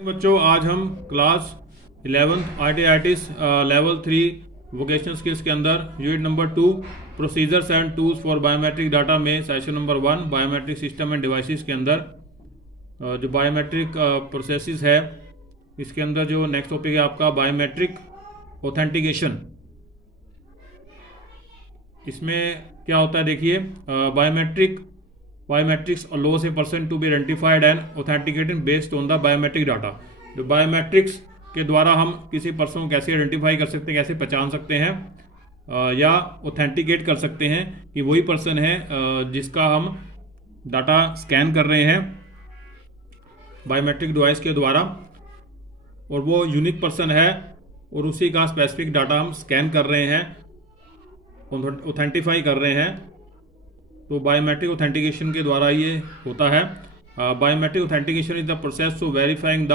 बच्चों, आज हम class 11th ITITs level 3 vocational skills के अंदर unit number 2 procedures and tools for biometric data में session number 1 biometric system and devices के अंदर जो बायोमेट्रिक प्रोसेसेस है, इसके अंदर जो नेक्स्ट टॉपिक है आपका बायोमेट्रिक ऑथेंटिकेशन। इसमें क्या होता है, देखिए, biometrics allows a person to be identified and authenticated based on the biometric data। जो बायोमेट्रिक्स के द्वारा हम किसी पर्सन को कैसे आइडेंटिफाई कर सकते हैं, कैसे पहचान सकते हैं या ऑथेंटिकेट कर सकते हैं कि वही पर्सन है जिसका हम डाटा स्कैन कर रहे हैं बायोमेट्रिक डिवाइस के द्वारा, और वो यूनिक पर्सन है और उसी का स्पेसिफिक डाटा हम स्कैन कर रहे हैं, ऑथेंटिफाई कर रहे हैं। तो बायोमेट्रिक ऑथेंटिकेशन के द्वारा ये होता है। Biometric authentication is the process to verifying the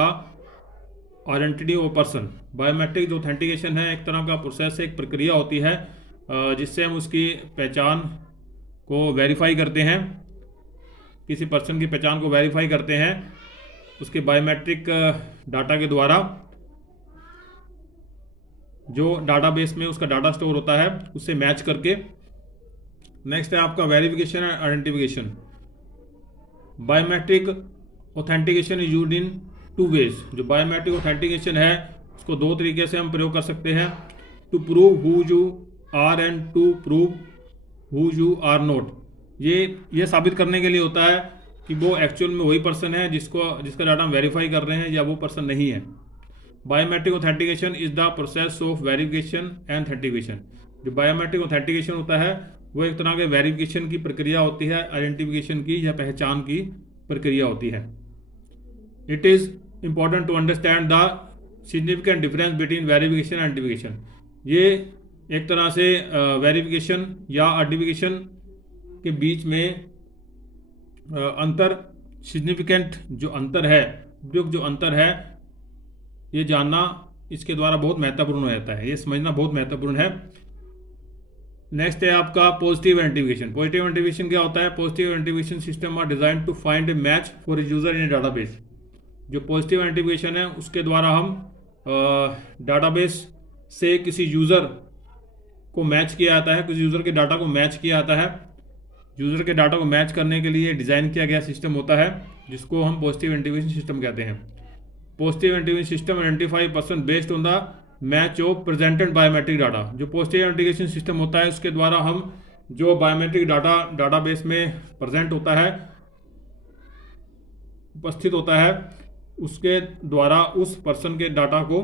identity of person. Biometric जो ऑथेंटिकेशन है एक तरह का प्रोसेस है, एक प्रक्रिया होती है जिससे हम उसकी पहचान को वेरीफाई करते हैं, किसी पर्सन की पहचान को वेरीफाई करते हैं उसके बायोमेट्रिक डाटा के द्वारा, जो डाटाबेस में उसका डाटा स्टोर होता है उससे मैच करके। नेक्स्ट है आपका verification and identification. Biometric authentication is used in 2 ways. जो बायोमेट्रिक ऑथेंटिकेशन है उसको 2 तरीके से हम प्रयोग कर सकते हैं, to prove who you are and to prove who you are not. ये साबित करने के लिए होता है कि वो एक्चुअल में वही पर्सन है जिसका डाटा हम वेरीफाई कर रहे हैं या वो पर्सन नहीं है। Biometric authentication is the process of verification and authentication. जो बायोमेट्रिक ऑथेंटिकेशन होता है वो एक तरह के वेरिफिकेशन की प्रक्रिया होती है, आइडेंटिफिकेशन की या पहचान की प्रक्रिया होती है। It is important to understand the significant difference between verification and identification. ये एक तरह से वेरिफिकेशन या आइडेंटिफिकेशन के बीच में अंतर, सिग्निफिकेंट जो अंतर है, उपयुक्त जो अंतर है, ये जानना इसके द्वारा बहुत महत्वपूर्ण हो जाता है, ये समझना बहुत महत्वपूर्ण है। नेक्स्ट है आपका पॉजिटिव आइडेंटिफिकेशन। पॉजिटिव आइडेंटिफिकेशन क्या होता है? Positive identification system are design to find a match for a user in a database. जो पॉजिटिव आइडेंटिफिकेशन है उसके द्वारा हम डाटाबेस से किसी यूज़र को मैच किया जाता है, किसी यूज़र के डाटा को मैच किया जाता है। यूज़र के डाटा को मैच करने के लिए डिज़ाइन किया गया सिस्टम होता है जिसको हम पॉजिटिव आइडेंटिफिकेशन सिस्टम कहते हैं। Positive identification system identify person based on the match of presented biometric data. जो पॉजिटिव आइडेंटिफिकेशन सिस्टम होता है उसके द्वारा हम जो बायोमेट्रिक डाटा डाटाबेस में प्रेजेंट होता है, उपस्थित होता है, उसके द्वारा उस पर्सन के डाटा को,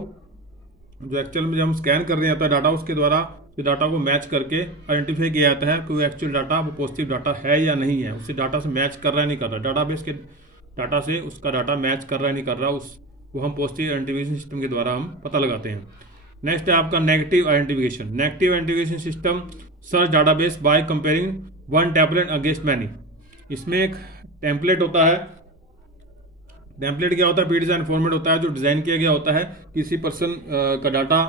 जो एक्चुअल में जब हम स्कैन कर रहे होता है डाटा, उसके द्वारा उस डाटा को मैच करके आइडेंटिफाई किया जाता है कि वो एक्चुअल डाटा वो पॉजिटिव डाटा है या नहीं है, उससे डाटा से मैच कर रहा है नहीं कर रहा, डाटाबेस के डाटा से उसका डाटा मैच कर रहा है नहीं कर रहा, वो हम पॉजिटिव आइडेंटिफिकेशन सिस्टम के द्वारा हम पता लगाते हैं। नेक्स्ट है आपका negative identification. Negative identification system search database by comparing one template against many. इसमें एक टेम्पलेट होता है। टेम्पलेट क्या होता है? प्री डिजाइन फॉर्मेट होता है जो डिज़ाइन किया गया होता है। किसी पर्सन का डाटा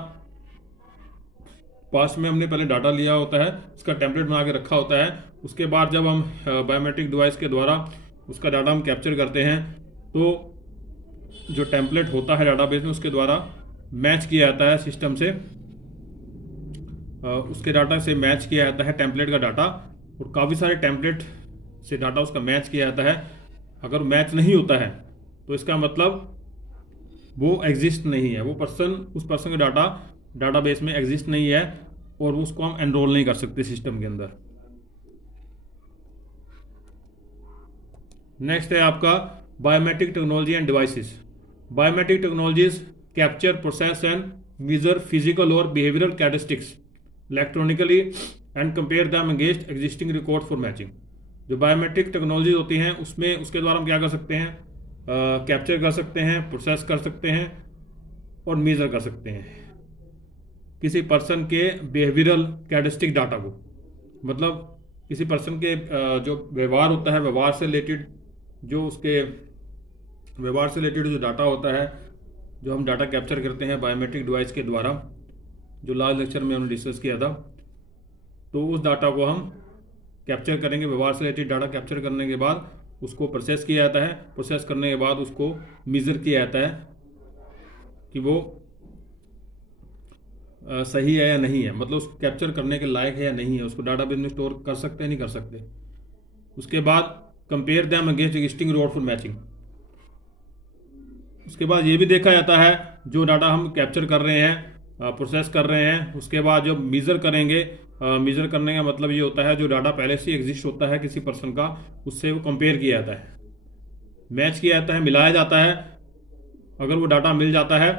पास्ट में हमने पहले डाटा लिया होता है, उसका टेम्पलेट बना के रखा होता है। उसके बाद जब हम बायोमेट्रिक डिवाइस के द्वारा उसका डाटा हम कैप्चर करते हैं तो जो टेम्पलेट होता है डाटाबेस में उसके द्वारा मैच किया जाता है सिस्टम से, उसके डाटा से मैच किया जाता है टेम्पलेट का डाटा, और काफ़ी सारे टेम्पलेट से डाटा उसका मैच किया जाता है। अगर मैच नहीं होता है तो इसका मतलब वो एग्जिस्ट नहीं है, वो पर्सन, उस पर्सन का डाटा डाटाबेस में एग्जिस्ट नहीं है और उसको हम एनरोल नहीं कर सकते सिस्टम के अंदर। नेक्स्ट है आपका biometric technology and devices. Biometric technologies capture, process and measure physical और behavioural characteristics electronically and compare them against existing record for matching. जो बायोमेट्रिक टेक्नोलॉजीज होती हैं उसमें उसके द्वारा हम क्या कर सकते हैं? कैप्चर कर सकते हैं, प्रोसेस कर सकते हैं और मेजर कर सकते हैं किसी पर्सन के बिहेवियरल कैरेक्टरिस्टिक डाटा को। मतलब किसी पर्सन के जो व्यवहार होता है, व्यवहार से रिलेटेड जो डाटा होता है, जो हम डाटा कैप्चर करते हैं बायोमेट्रिक डिवाइस के द्वारा, जो लास्ट लेक्चर में हमने डिस्कस किया था, तो उस डाटा को हम कैप्चर करेंगे। व्यवहार से रिलेटेड डाटा कैप्चर करने के बाद उसको प्रोसेस किया जाता है, प्रोसेस करने के बाद उसको मेज़र किया जाता है कि वो सही है या नहीं है, मतलब उसको कैप्चर करने के लायक है या नहीं है, उसको डाटाबेस में स्टोर कर सकते हैं नहीं कर सकते। उसके बाद compare them against existing road for matching. उसके बाद ये भी देखा जाता है जो डाटा हम कैप्चर कर रहे हैं, प्रोसेस कर रहे हैं, उसके बाद जब मीज़र करेंगे, मीज़र करने का मतलब ये होता है जो डाटा पहले से एग्जिस्ट होता है किसी पर्सन का, उससे वो कंपेयर किया जाता है, मैच किया जाता है, मिलाया जाता है। अगर वो डाटा मिल जाता है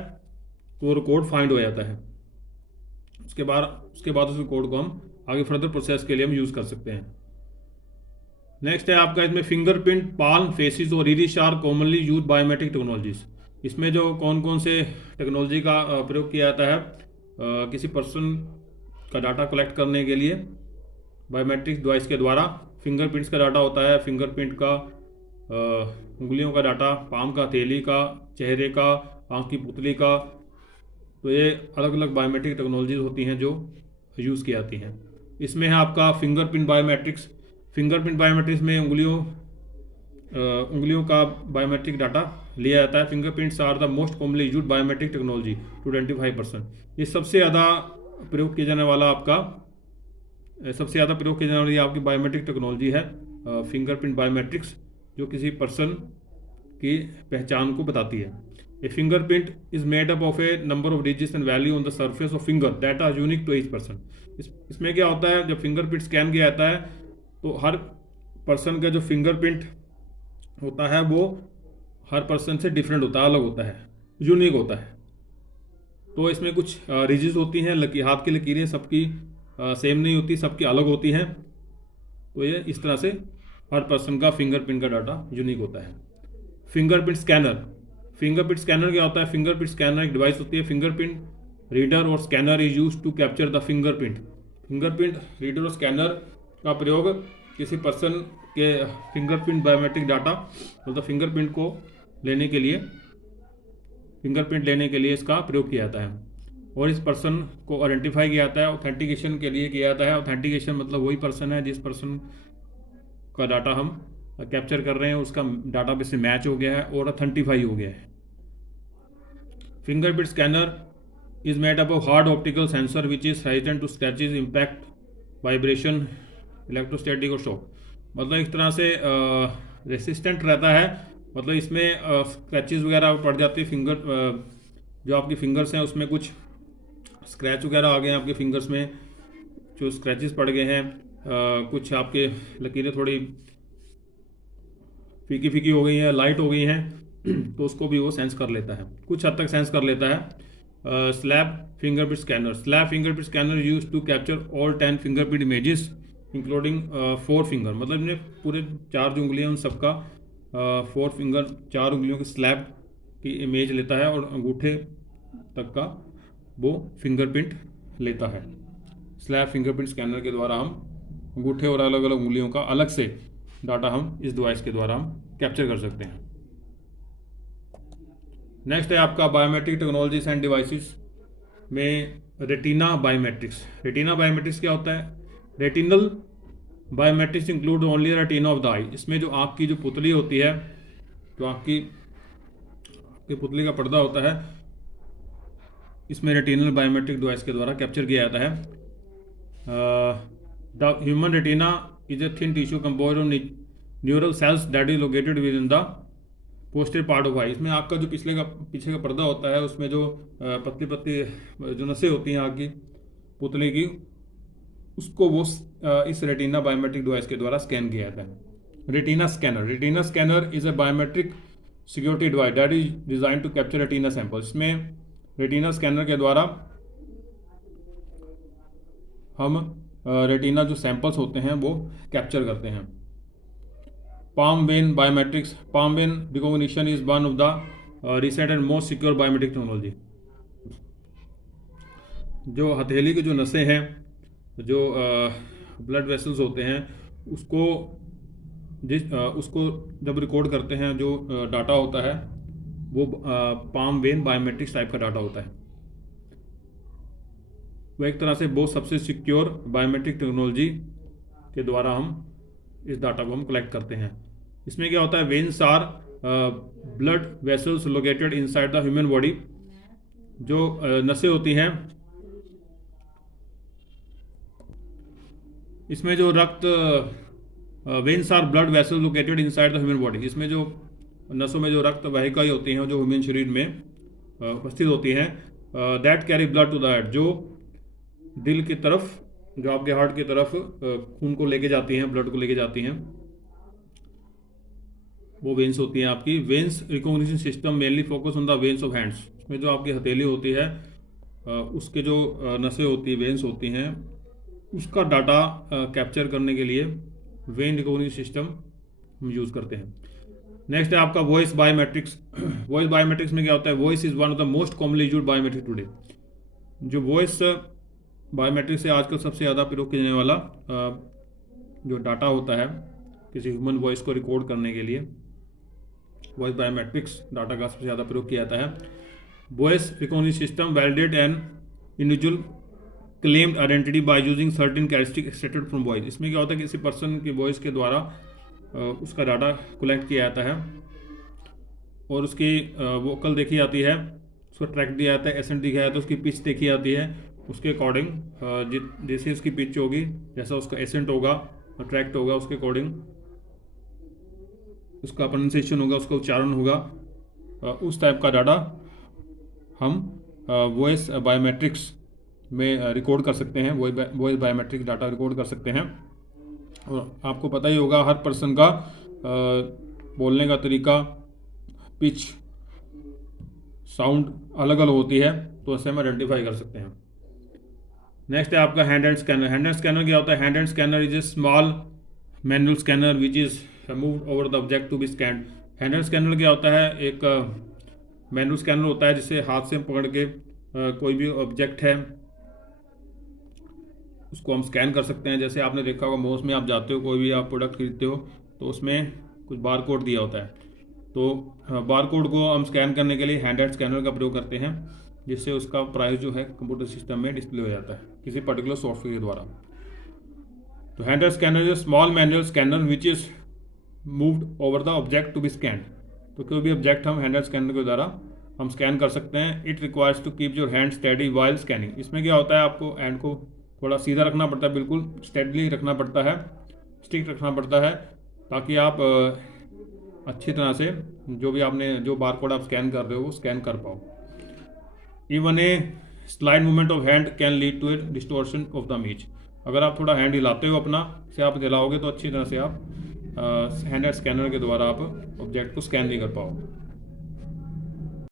तो वो रिकॉर्ड फाइंड हो जाता है। उसके बाद उस कोड को हम आगे फर्दर प्रोसेस के लिए हम यूज़ कर सकते हैं। नेक्स्ट है आपका इसमें फिंगरप्रिंट, पाल्म, फेसिस और iris are commonly use biometric technologies. इसमें जो कौन कौन से टेक्नोलॉजी का प्रयोग किया जाता है किसी पर्सन का डाटा कलेक्ट करने के लिए बायोमेट्रिक डिवाइस के द्वारा। फिंगरप्रिंट्स का डाटा होता है, फिंगरप्रिंट का उंगलियों का डाटा, पाम का, हथेली का, चेहरे का, आँख की पुतली का। तो ये अलग अलग बायोमेट्रिक टेक्नोलॉजीज होती हैं जो यूज़ की जाती हैं। इसमें है आपका फिंगरप्रिंट बायोमेट्रिक्स। फिंगरप्रिंट बायोमेट्रिक्स में उंगलियों का बायोमेट्रिक डाटा लिया जाता है। Fingerprints are the most commonly used biometric technology to identify person. ये सबसे ज़्यादा प्रयोग किया जाने वाला आपकी बायोमेट्रिक टेक्नोलॉजी है फिंगरप्रिंट बायोमेट्रिक्स, जो किसी पर्सन की पहचान को बताती है। A fingerprint is made up of a number of digits and value on the surface of finger that are unique to each person. इसमें क्या होता है, जब फिंगरप्रिंट स्कैन किया जाता है तो हर पर्सन का जो फिंगरप्रिंट होता है वो हर पर्सन से डिफरेंट होता है, अलग होता है, यूनिक होता है। तो इसमें कुछ रिजिज होती हैं, हाथ की लकीरें सबकी सेम नहीं होती, सबकी अलग होती हैं। तो ये इस तरह से हर पर्सन का फिंगरप्रिंट का डाटा यूनिक होता है। फिंगरप्रिंट स्कैनर क्या होता है? फिंगरप्रिंट स्कैनर एक डिवाइस होती है। फिंगरप्रिंट रीडर और scanner is use to capture the fingerprint. Fingerprint reader और स्कैनर का प्रयोग किसी पर्सन के फिंगरप्रिंट बायोमेट्रिक डाटा मतलब फिंगरप्रिंट लेने के लिए इसका प्रयोग किया जाता है और इस पर्सन को आइडेंटिफाई किया जाता है। ऑथेंटिकेशन के लिए किया जाता है। ऑथेंटिकेशन मतलब वही पर्सन है जिस पर्सन का डाटा हम कैप्चर कर रहे हैं, उसका डाटाबेस से मैच हो गया है और ऑथेंटिफाई हो गया है। Fingerprint scanner is made up of hard optical sensor which is resistant to scratches, impact, vibration, electrostatic और शॉक। मतलब इस तरह से रेसिस्टेंट रहता है, मतलब इसमें स्क्रैचेस वगैरह पड़ जाती है। जो आपकी फिंगर्स हैं उसमें कुछ स्क्रैच वगैरह आ गए हैं, आपके फिंगर्स में जो स्क्रैचेस पड़ गए हैं, कुछ आपके लकीरें थोड़ी फीकी फीकी हो गई हैं, लाइट हो गई हैं तो उसको भी वो सेंस कर लेता है, कुछ हद तक सेंस कर लेता है। Slab fingerprint scanner use to capture all 10 fingerprint images including 4 finger. मतलब इन्हें पूरे 4 जो उंगलियां उन सबका 4 फिंगर 4 उंगलियों के स्लैब की इमेज लेता है और अंगूठे तक का वो फिंगरप्रिंट लेता है। स्लैब फिंगरप्रिंट स्कैनर के द्वारा हम अंगूठे और अलग अलग उंगलियों का अलग से डाटा हम इस डिवाइस के द्वारा हम कैप्चर कर सकते हैं। नेक्स्ट है आपका बायोमेट्रिक टेक्नोलॉजीज एंड डिवाइसेस में रेटिना बायोमेट्रिक्स। रेटिना बायोमेट्रिक्स क्या होता है? Retinal biometrics include only retina of the eye. इसमें जो आँख की जो पुतली होती है, जो आँख की पुतली का पर्दा होता है, इसमें रेटिनल बायोमेट्रिक डिवाइस के द्वारा कैप्चर किया जाता है। The human retina is a thin tissue composed of neural cells that is located within the posterior part of eye। इसमें आपका जो पीछे का पर्दा होता है उसमें जो पतली पतली जो नसें होती हैं आँख की पुतले की, उसको वो इस रेटिना बायोमेट्रिक डिवाइस के द्वारा स्कैन किया जाता है। Retina scanner is a biometric security device that is design to capture retina sample. इसमें रेटिना स्कैनर के द्वारा हम रेटिना जो सैंपल्स होते हैं वो कैप्चर करते हैं। Palm when biometrics. Palm when recognition is one of the recent and most secure biometric technology. जो हथेली की जो नसें हैं, जो ब्लड वेसल्स होते हैं, उसको जब रिकॉर्ड करते हैं, जो डाटा होता है वो पाम वेन बायोमेट्रिक्स टाइप का डाटा होता है। वो एक तरह से बहुत सबसे सिक्योर बायोमेट्रिक टेक्नोलॉजी के द्वारा हम इस डाटा को हम कलेक्ट करते हैं। इसमें क्या होता है? Veins are blood vessels located inside the human body जो नसें होती हैं, इसमें जो रक्त, veins are blood vessels located inside the human body, इसमें जो नसों में जो रक्त वाहिकाएं होती हैं जो ह्यूमन शरीर में उपस्थित होती हैं, that carry blood to the heart, जो दिल की तरफ, जो आपके हार्ट की तरफ खून को लेके जाती हैं, ब्लड को लेके जाती हैं, वो वेन्स होती हैं आपकी। Veins recognition system mainly focus on the veins of hands, इसमें जो आपकी हथेली होती है उसके जो नसें होती हैं, वेन्स होती हैं, उसका डाटा कैप्चर करने के लिए वेन रिकॉग्निशन सिस्टम हम यूज़ करते हैं। नेक्स्ट है आपका वॉइस बायोमेट्रिक्स। वॉइस बायोमेट्रिक्स में क्या होता है? Voice is one of the most commonly used biometric today. जो वॉइस बायोमेट्रिक्स से आजकल सबसे ज़्यादा प्रयोग किया जाने वाला जो डाटा होता है किसी ह्यूमन वॉइस को रिकॉर्ड करने के लिए, वॉइस बायोमेट्रिक्स डाटा का सबसे ज़्यादा प्रयोग किया जाता है। Voice recognition system validate an individual claimed identity by using certain characteristic extracted from voice. इसमें क्या होता है कि किसी पर्सन की वॉइस के द्वारा उसका डाटा कलेक्ट किया जाता है और उसकी वोकल देखी जाती है, उसको ट्रैक दिया जाता है, एसेंट दिखाया जाता है, उसकी पिच देखी जाती है, उसके अकॉर्डिंग जैसे उसकी पिच होगी, जैसा उसका एसेंट होगा, ट्रैक्ट होगा, उसके अकॉर्डिंग उसका प्रोनाउंसिएशन होगा, उसका उच्चारण होगा, उस टाइप का डाटा हम वॉइस बायोमेट्रिक्स में रिकॉर्ड कर सकते हैं, वॉइस बायोमेट्रिक डाटा रिकॉर्ड कर सकते हैं। और आपको पता ही होगा हर पर्सन का बोलने का तरीका, पिच, साउंड अलग अलग होती है, तो ऐसे हम आइडेंटिफाई कर सकते हैं। नेक्स्ट है आपका hand and scanner. Hand and scanner क्या होता है? Hand and scanner is a small manual scanner which is moved over the object to be scanned. Hand and scanner क्या होता है? एक मैनुअल स्कैनर होता है जिसे हाथ से पकड़ के कोई भी ऑब्जेक्ट है उसको हम स्कैन कर सकते हैं। जैसे आपने देखा होगा मॉल्स में आप जाते हो, कोई भी आप प्रोडक्ट खरीदते हो तो उसमें कुछ बार कोड दिया होता है, तो बार कोड को हम स्कैन करने के लिए हैंड एंड स्कैनर का प्रयोग करते हैं, जिससे उसका प्राइस जो है कंप्यूटर सिस्टम में डिस्प्ले हो जाता है किसी पर्टिकुलर सॉफ्टवेयर के द्वारा। तो hand and scanner is small manual scanner which is moved over the object to be scanned. तो कोई भी ऑब्जेक्ट हम हैंड एंड स्कैनर के द्वारा हम स्कैन कर सकते हैं। It requires to keep your hand steady while scanning. इसमें क्या होता है, आपको हैंड को थोड़ा सीधा रखना पड़ता है, बिल्कुल स्टेडली रखना पड़ता है, स्ट्रिक्ट रखना पड़ता है, ताकि आप अच्छी तरह से जो भी आपने जो बार कोड आप स्कैन कर रहे हो वो स्कैन कर पाओ। Even a slide movement of hand can lead to a distortion of the image. अगर आप थोड़ा हैंड हिलाते हो अपना से आप हिलाओगे तो अच्छी तरह से आप हैंड एंड स्कैनर के द्वारा आप ऑब्जेक्ट को स्कैन नहीं कर पाओगे।